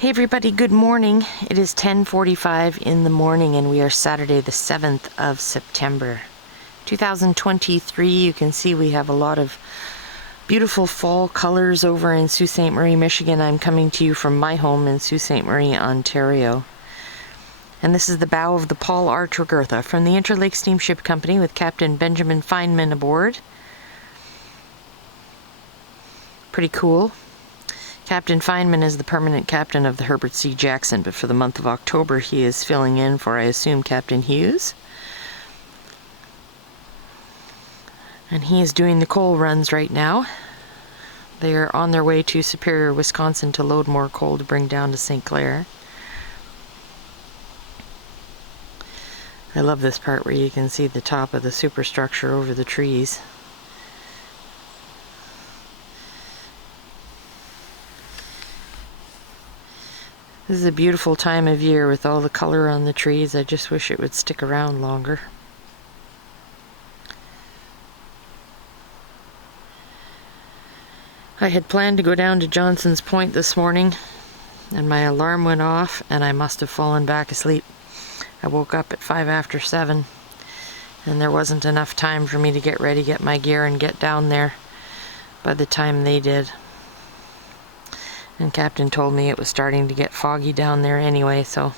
Hey everybody, good morning. It is 10:45 in the morning and we are Saturday the 7th of September 2023. You can see we have a lot of beautiful fall colors over in Sault Ste. Marie, Michigan. I'm coming to you from my home in Sault Ste. Marie, Ontario. And this is the bow of the Paul R Tregurtha from the Interlake Steamship Company with Captain Benjamin Feinman aboard. Pretty cool. Captain Feinman is the permanent captain of the Herbert C. Jackson, but for the month of October he is filling in for, I assume, Captain Hughes. And he is doing the coal runs right now. They are on their way to Superior, Wisconsin to load more coal to bring down to St. Clair. I love this part where you can see the top of the superstructure over the trees. This is a beautiful time of year with all the color on the trees. I just wish it would stick around longer. I had planned to go down to Johnson's Point this morning, and my alarm went off, and I must have fallen back asleep. I woke up at 7:05, and there wasn't enough time for me to get ready, get my gear, and get down there by the time they did. And Captain told me it was starting to get foggy down there anyway, so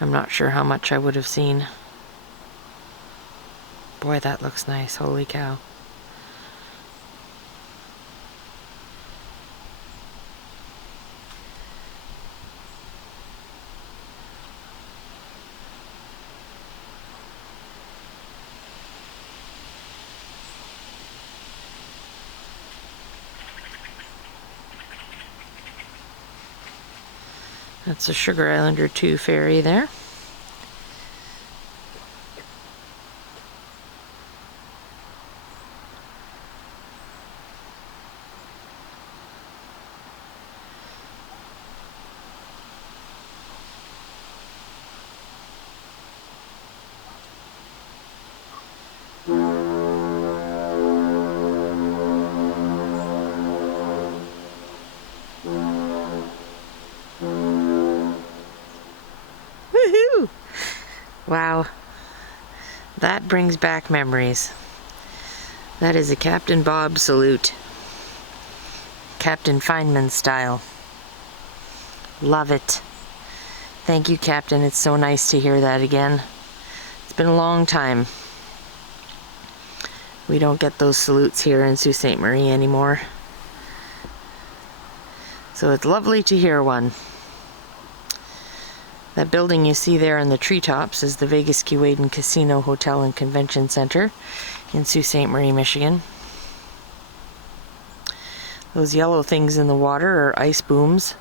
I'm not sure how much I would have seen. Boy, that looks nice. Holy cow. That's a Sugar Islander 2 ferry there. Woohoo! Wow, that brings back memories. That is a Captain Bob salute. Captain Feinman style. Love it. Thank you, Captain. It's so nice to hear that again. It's been a long time. We don't get those salutes here in Sault Ste. Marie anymore. So it's lovely to hear one. That building you see there in the treetops is the Vegas Keewaydin Casino Hotel and Convention Center in Sault Ste. Marie, Michigan. Those yellow things in the water are ice booms.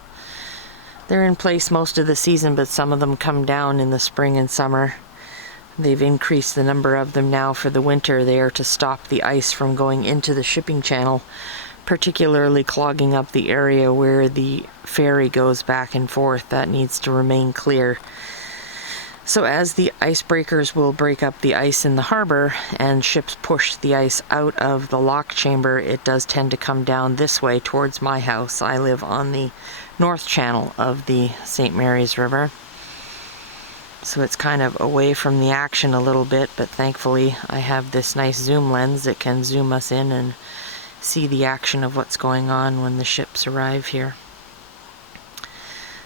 They're in place most of the season, but some of them come down in the spring and summer. They've increased the number of them now for the winter. They are to stop the ice from going into the shipping channel, particularly clogging up the area where the ferry goes back and forth. That needs to remain clear. So as the icebreakers will break up the ice in the harbor and ships push the ice out of the lock chamber, it does tend to come down this way towards my house. I live on the north channel of the St. Mary's River. So it's kind of away from the action a little bit, but thankfully I have this nice zoom lens that can zoom us in and see the action of what's going on when the ships arrive here.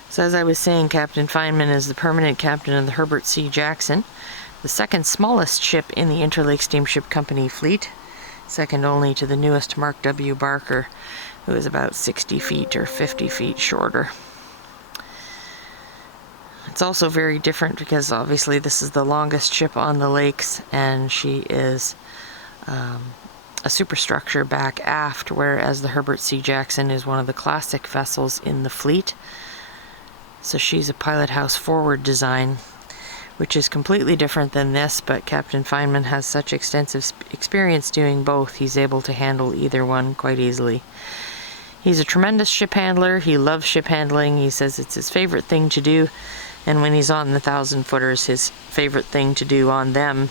So as I was saying, Captain Feinman is the permanent captain of the Herbert C. Jackson, the second smallest ship in the Interlake Steamship Company fleet, second only to the newest Mark W. Barker, who is about 60 feet or 50 feet shorter. It's also very different because obviously this is the longest ship on the lakes, and she is a superstructure back aft, whereas the Herbert C. Jackson is one of the classic vessels in the fleet. So she's a pilot house forward design, which is completely different than this, but Captain Feinman has such extensive experience doing both, he's able to handle either one quite easily. He's a tremendous ship handler. He loves ship handling. He says it's his favorite thing to do, and when he's on the 1,000-footers, his favorite thing to do on them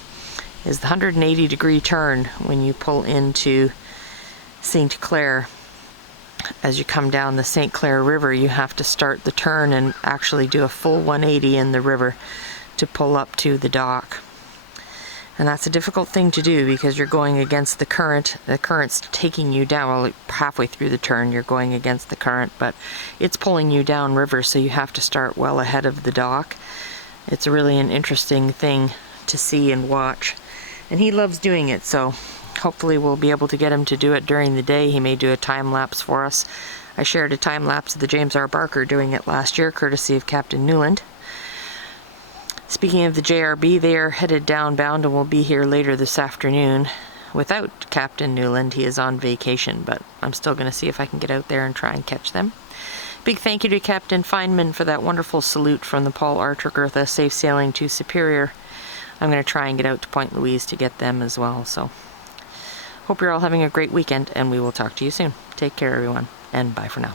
is the 180-degree turn when you pull into St. Clair. as you come down the St. Clair River, you have to start the turn and actually do a full 180 in the river to pull up to the dock. And that's a difficult thing to do because you're going against the current. The current's taking you down. Well, halfway through the turn, you're going against the current, but it's pulling you down river, so you have to start well ahead of the dock. It's really an interesting thing to see and watch. And he loves doing it, so hopefully we'll be able to get him to do it during the day. He may do a time lapse for us. I shared a time lapse of the James R. Barker doing it last year, courtesy of Captain Newland. Speaking of the JRB, they are headed downbound and will be here later this afternoon. Without Captain Newland, he is on vacation, but I'm still going to see if I can get out there and try and catch them. Big thank you to Captain Feinman for that wonderful salute from the Paul R Tregurtha, safe sailing to Superior. I'm going to try and get out to Point Louise to get them as well. So, hope you're all having a great weekend, and we will talk to you soon. Take care, everyone, and bye for now.